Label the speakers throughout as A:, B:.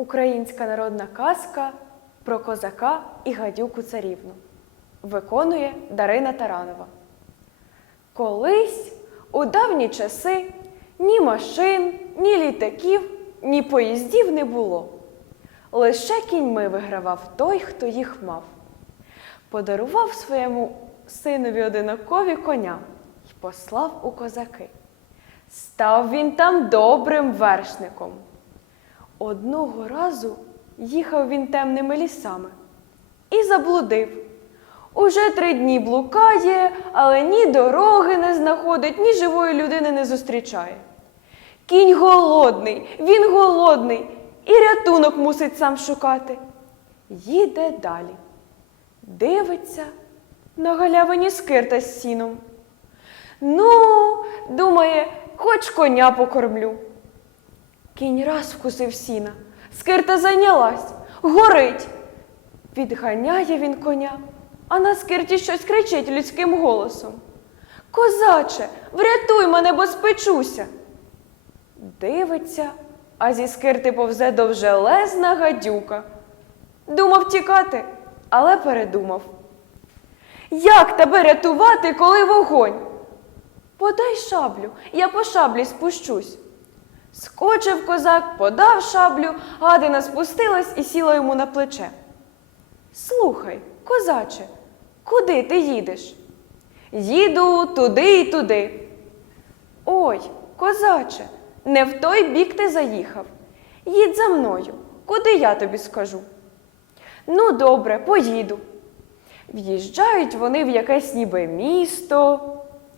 A: Українська народна казка про козака і гадюку царівну. Виконує Дарина Таранова. Колись у давні часи ні машин, ні літаків, ні поїздів не було. Лише кіньми вигравав той, хто їх мав. Подарував своєму синові одинакові коня й послав у козаки. Став він там добрим вершником. Одного разу їхав він темними лісами і заблудив. Уже три дні блукає, але ні дороги не знаходить, ні живої людини не зустрічає. Кінь голодний, він голодний, і рятунок мусить сам шукати. Їде далі. Дивиться на галявині скирта з сіном. Ну, думає, хоч коня покормлю. Кінь раз вкусив сіна, скирта зайнялась, горить. Відганяє він коня, а на скирті щось кричить людським голосом. Козаче, врятуй мене, бо спечуся. Дивиться, а зі скирти повзе довжелезна гадюка. Думав тікати, але передумав. Як тебе рятувати, коли вогонь? Подай шаблю, я по шаблі спущусь. Скочив козак, подав шаблю, гадина спустилась і сіла йому на плече. Слухай, козаче, куди ти їдеш? Їду туди і туди. Ой, козаче, не в той бік ти заїхав. Їдь за мною, куди я тобі скажу. Ну, добре, поїду. В'їжджають вони в якесь ніби місто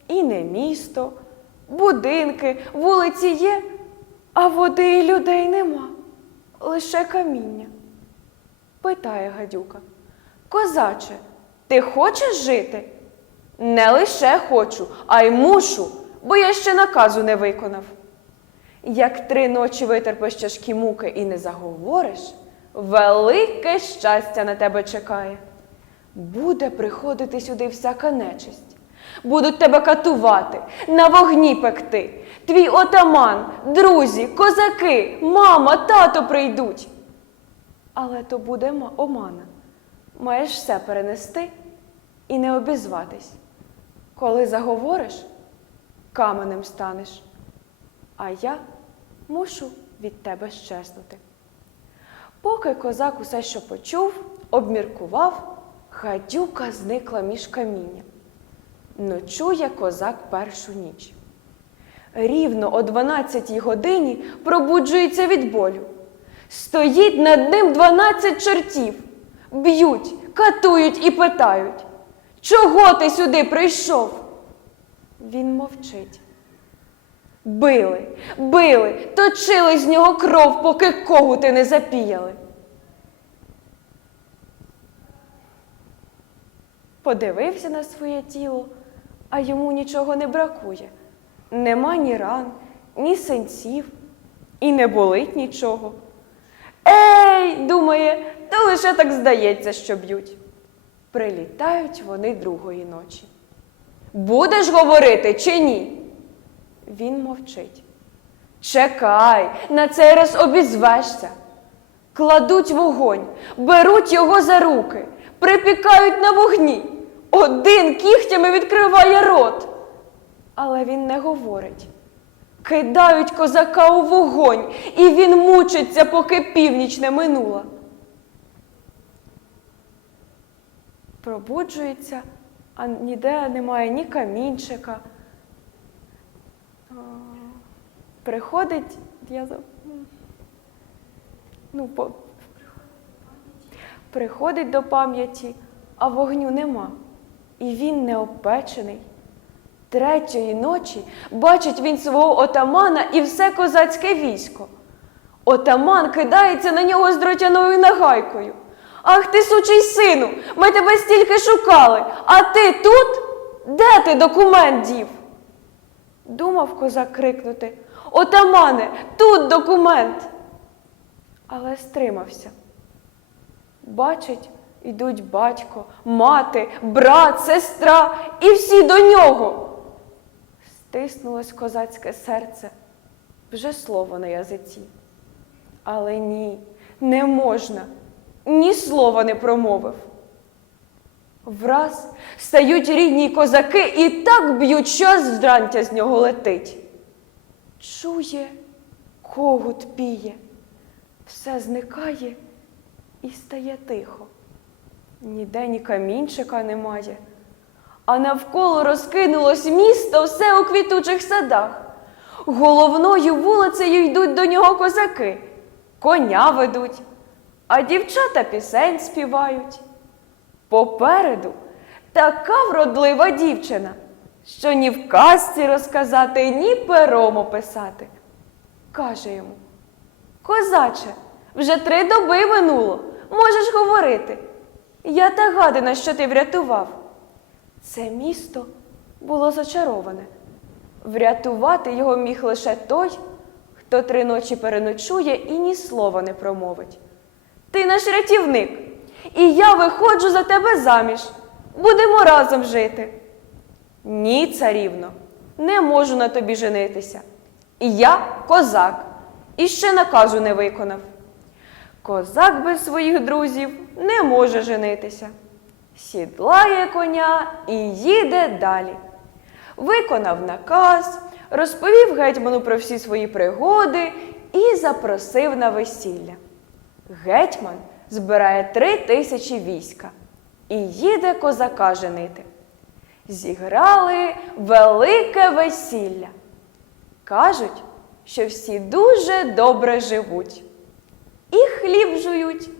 A: і не місто, будинки, вулиці є, а води і людей нема, лише каміння. Питає гадюка. Козаче, ти хочеш жити? Не лише хочу, а й мушу, бо я ще наказу не виконав. Як три ночі витерпиш тяжкі муки і не заговориш, велике щастя на тебе чекає. Буде приходити сюди всяка нечисть. Будуть тебе катувати, на вогні пекти. Твій отаман, друзі, козаки, мама, тато прийдуть. Але то буде омана. Маєш все перенести і не обізватись. Коли заговориш, каменем станеш. А я мушу від тебе щезнути. Поки козак усе, що почув, обміркував, гадюка зникла між камінням. Ночує козак першу ніч. Рівно о 12 годині пробуджується від болю. Стоїть над ним 12 чортів, б'ють, катують і питають, чого ти сюди прийшов? Він мовчить. Били, били, точили з нього кров, поки когути не запіяли. Подивився на своє тіло, а йому нічого не бракує. Нема ні ран, ні синців, і не болить нічого. Ей, думає, то лише так здається, що б'ють. Прилітають вони другої ночі. Будеш говорити чи ні? Він мовчить. Чекай, на цей раз обізвешся. Кладуть вогонь, беруть його за руки, припікають на вогні. Один кігтями відкриває рот. Але він не говорить. Кидають козака у вогонь, і він мучиться, поки північ не минула. Пробуджується, а ніде немає ні камінчика. Приходить, я ну, по... приходить до пам'яті, а вогню нема. І він не обпечений. Третьої ночі бачить він свого отамана і все козацьке військо. Отаман кидається на нього з дротяною нагайкою. Ах ти, сучий сину, ми тебе стільки шукали, а ти тут? Де ти документ дів? Думав козак крикнути Отамане, тут документ. Але стримався. Бачить, ідуть батько, мати, брат, сестра і всі до нього. Стиснулось козацьке серце, вже слово на язиці. Але ні, Не можна, ні слова не промовив. Враз стають рідні козаки і так б'ють, що здрантя з нього летить. Чує, когут піє, все зникає і стає тихо. Ніде ні камінчика немає, а навколо розкинулось місто все у квітучих садах. Головною вулицею йдуть до нього козаки, коня ведуть, а дівчата пісень співають. Попереду така вродлива дівчина, що ні в казці розказати, ні пером описати. Каже йому: Козаче, вже три доби минуло, можеш говорити. Я та гадина, що ти врятував. Це місто було зачароване. Врятувати його міг лише той, хто три ночі переночує і ні слова не промовить. Ти наш рятівник, і я виходжу за тебе заміж. Будемо разом жити. Ні, царівно, не можу на тобі женитися. І я козак, і ще наказу не виконав. Козак без своїх друзів не може женитися. Сідлає коня і їде далі. Виконав наказ, розповів гетьману про всі свої пригоди і запросив на весілля. Гетьман збирає три тисячі війська і їде козака женити. Зіграли велике весілля. Кажуть, що всі дуже добре живуть. І хліб жують,